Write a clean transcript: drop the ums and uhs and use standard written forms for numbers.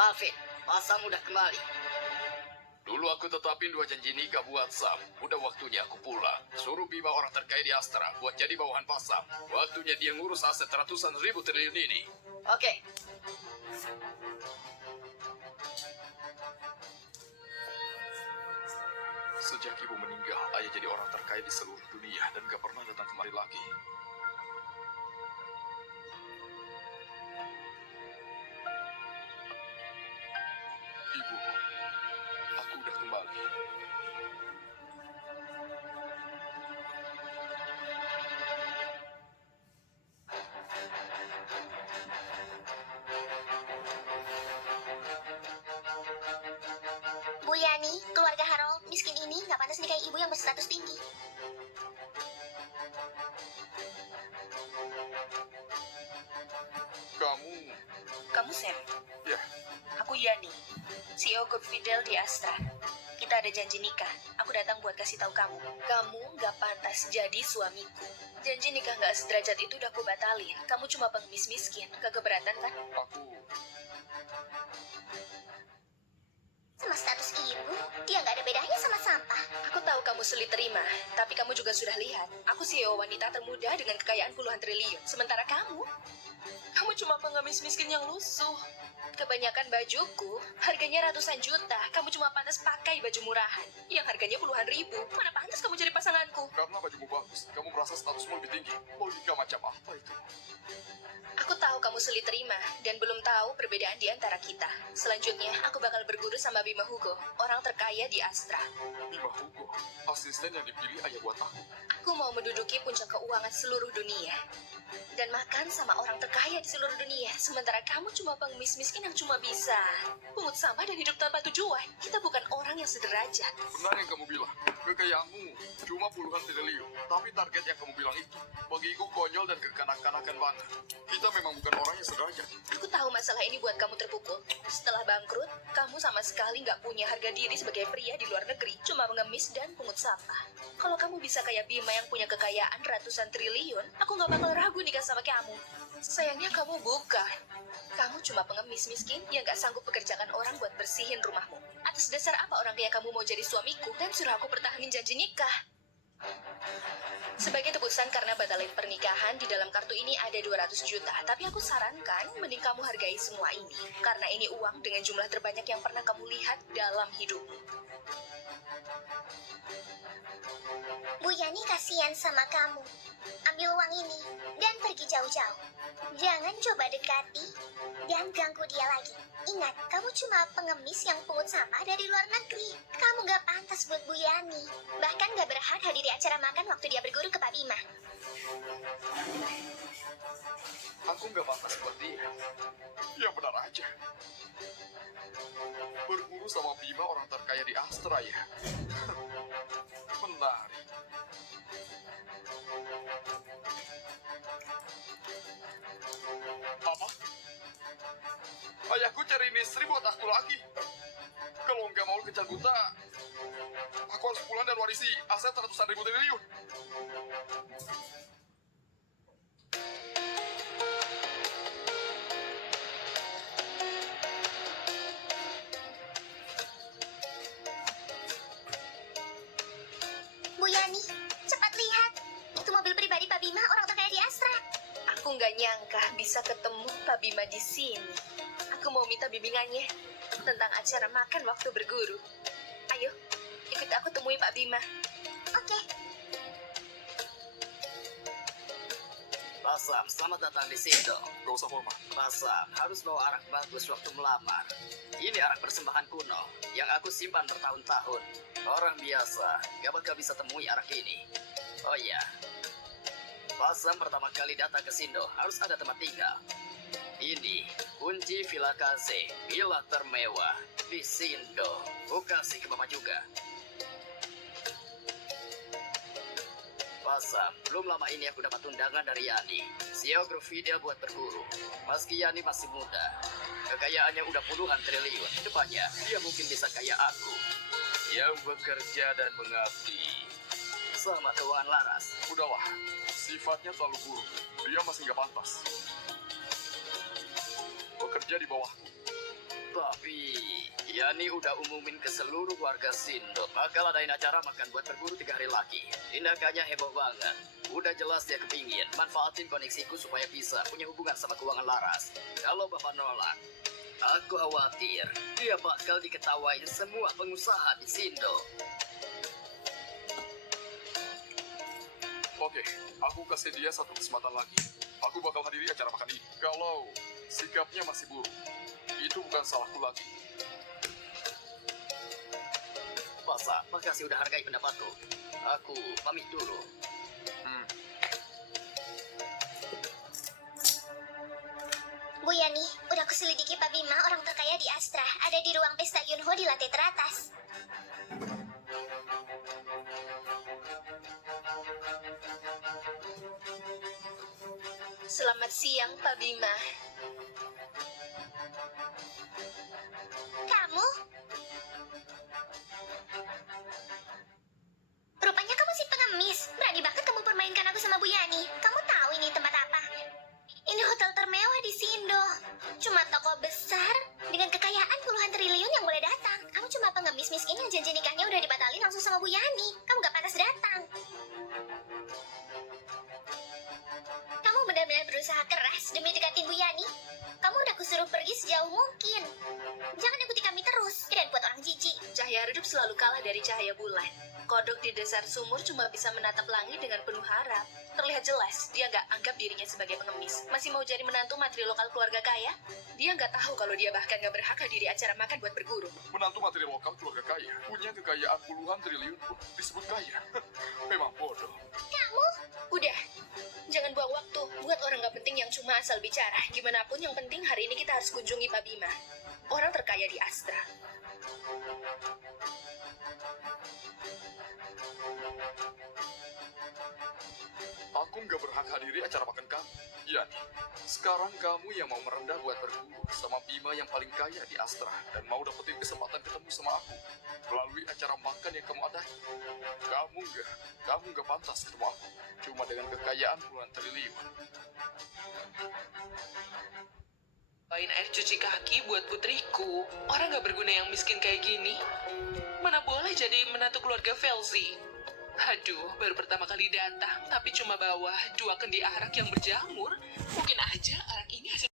Maafin, Pasam udah kembali. Dulu aku tetapin 2 janji nikah buat Sam. Udah waktunya aku pulang. Suruh Bima orang terkaya di Astra buat jadi bawahan Pasam. Waktunya dia ngurus aset ratusan ribu triliun ini. Oke. Sejak ibu meninggal, ayah jadi orang terkaya di seluruh dunia dan gak pernah datang kemari lagi. Ibu, aku udah kembali. Bu Yani, keluarga Harold miskin ini nggak pantas nikahi ibu yang berstatus tinggi. Kamu Sam? Ya, Aku Yani, CEO Good Fidel di Astra. Kita ada janji nikah. Aku datang buat kasih tahu kamu. Kamu nggak pantas jadi suamiku. Janji nikah nggak sederajat itu udah aku batalin. Kamu cuma pengemis miskin. Gak keberatan kan? aku... Sama status ibu, dia nggak ada bedanya sama sampah. Aku tahu kamu sulit terima, tapi kamu juga sudah lihat. Aku CEO wanita termuda dengan kekayaan puluhan triliun. Sementara kamu cuma pengemis miskin yang lusuh. Kebanyakan bajuku harganya ratusan juta. Kamu cuma pantas pakai baju murahan yang harganya puluhan ribu. Mana pantas kamu jadi pasanganku? Karena bajumu bagus, kamu merasa statusmu lebih tinggi. Logika macam apa itu? Aku tahu kamu sulit terima dan belum tahu perbedaan di antara kita. Selanjutnya, aku bakal berguru sama Bima Hugo, orang terkaya di Astra. Bima Hugo, asisten yang dipilih ayah buat aku. Aku mau menduduki puncak keuangan seluruh dunia dan makan sama orang terkaya di seluruh dunia. Sementara kamu cuma pengemis miskin yang cuma bisa pungut sampah dan hidup tanpa tujuan. Kita bukan orang yang sederajat. Benar yang kamu bilang, kekayaanmu cuma puluhan triliun. Tapi target yang kamu bilang itu, bagiku konyol dan kekanak-kanakan banget. Kita memang bukan orang yang sederajat. Aku tahu masalah ini buat kamu terpukul. Setelah bangkrut, kamu sama sekali nggak punya harga diri sebagai pria di luar negeri. Cuma mengemis dan pungut sampah. Kalau kamu bisa kayak Bima yang punya kekayaan ratusan triliun, aku nggak bakal ragu nikah sama kamu. Sayangnya kamu bukan. Kamu cuma pengemis miskin yang gak sanggup pekerjakan orang buat bersihin rumahmu. Atas dasar apa orang kaya kamu mau jadi suamiku dan suruh aku pertahanin janji nikah? Sebagai tebusan karena batalin pernikahan, di dalam kartu ini ada 200 juta. Tapi aku sarankan mending kamu hargai semua ini. Karena ini uang dengan jumlah terbanyak yang pernah kamu lihat dalam hidupmu. Bu Yani kasihan sama kamu. Ambil uang ini dan pergi jauh-jauh. Jangan coba dekati dan ganggu dia lagi. Ingat, kamu cuma pengemis yang pungut sampah dari luar negeri. Kamu gak pantas buat Bu Yani. Bahkan gak berhak hadiri acara makan waktu dia berguru ke Pak Bima. Aku nggak pantas buat dia. Ya benar aja. Berguru sama Bima orang terkaya di Astra ya. Menarik. Apa? Ayahku cariin istri buat aku lagi. Kalau nggak mau kejar buta, aku harus pulang dan warisi aset ratusan ribu triliun. Bu Yani, cepat lihat. Itu mobil pribadi Pak Bima, orang terkaya di Astra. Aku nggak nyangka bisa ketemu Pak Bima di sini. Aku mau minta bimbingannya tentang acara makan waktu berguru. Ayo, ikut aku temui Pak Bima. Oke. Pasam, selamat datang di sini dong. Gak usah hormat. Pasam, harus bawa arak bagus waktu melamar. Ini arak persembahan kuno yang aku simpan bertahun-tahun. Orang biasa gak bakal bisa temui arak ini. Oh iya, Pasam pertama kali datang ke Sindo harus ada tempat tinggal. Ini kunci Villa Kaze, villa termewah di Sindo. Aku kasih ke Mama juga. Pasam, belum lama ini aku dapat undangan dari Yani, CEO Grup Fidel buat berguru. Meski Yani masih muda, kekayaannya udah puluhan triliun. Depannya, dia mungkin bisa kayak aku. Yang bekerja dan mengabdi. Sama keuangan Laras. Udahlah, sifatnya terlalu buruk. Dia masih nggak pantas bekerja di bawahku. Tapi, Yani udah umumin ke seluruh warga Sindo. Bakal adain acara makan buat berburu 3 hari lagi. Tindakannya heboh banget. Udah jelas dia kepingin manfaatin koneksiku supaya bisa punya hubungan sama keuangan Laras. Kalau Bapak nolak, aku khawatir dia bakal diketawain semua pengusaha di Sindo. Oke, aku kasih dia satu kesempatan lagi. Aku bakal hadiri acara makan ini. Kalau sikapnya masih buruk, itu bukan salahku lagi. Masa, makasih udah hargai pendapatku. Aku pamit dulu. Bu Yani, udah kuselidiki Pak Bima, orang terkaya di Astra. Ada di ruang pesta Yunho di lantai teratas. Selamat siang, Pak Bima. Kamu? Rupanya kamu si pengemis. Berani banget kamu permainkan aku sama Bu Yani. Kamu tahu ini tempat apa? Ini hotel termewah di Sindo. Cuma toko besar dengan kekayaan puluhan triliun yang boleh datang. Kamu cuma pengemis miskin yang janji nikahnya udah dibatalin langsung sama Bu Yani. Kamu gak pantas datang. Kamu benar-benar berusaha keras demi dekatin Bu Yani. Kamu udah kusuruh pergi sejauh mungkin. Jangan ikuti kami terus. Dan buat orang jijik. Cahaya redup selalu kalah dari cahaya bulan. Kodok di dasar sumur cuma bisa menatap langit dengan penuh harap. Terlihat jelas, dia nggak anggap dirinya sebagai pengemis. Masih mau jadi menantu matri lokal keluarga kaya? Dia nggak tahu kalau dia bahkan nggak berhak hadiri acara makan buat berguru. Menantu materi lokal keluarga kaya, punya kekayaan puluhan triliun pun disebut kaya. Memang bodoh. Kamu? Udah, jangan buang waktu buat orang nggak penting yang cuma asal bicara. Gimana pun yang penting hari ini kita harus kunjungi Pak Bima, orang terkaya di Astra. Aku nggak berhak hadiri acara makan kamu. Yani, sekarang kamu yang mau merendah buat berguru sama Bima yang paling kaya di Astra dan mau dapetin kesempatan ketemu sama aku melalui acara makan yang kamu adain. Kamu nggak pantas ketemu aku. Cuma dengan kekayaan puluhan triliun. Lain air cuci kaki buat putriku. Orang gak berguna yang miskin kayak gini. Mana boleh jadi menantu keluarga Velzy. Aduh, baru pertama kali datang, tapi cuma bawa 2 kendi arak yang berjamur. Mungkin aja arak ini hasil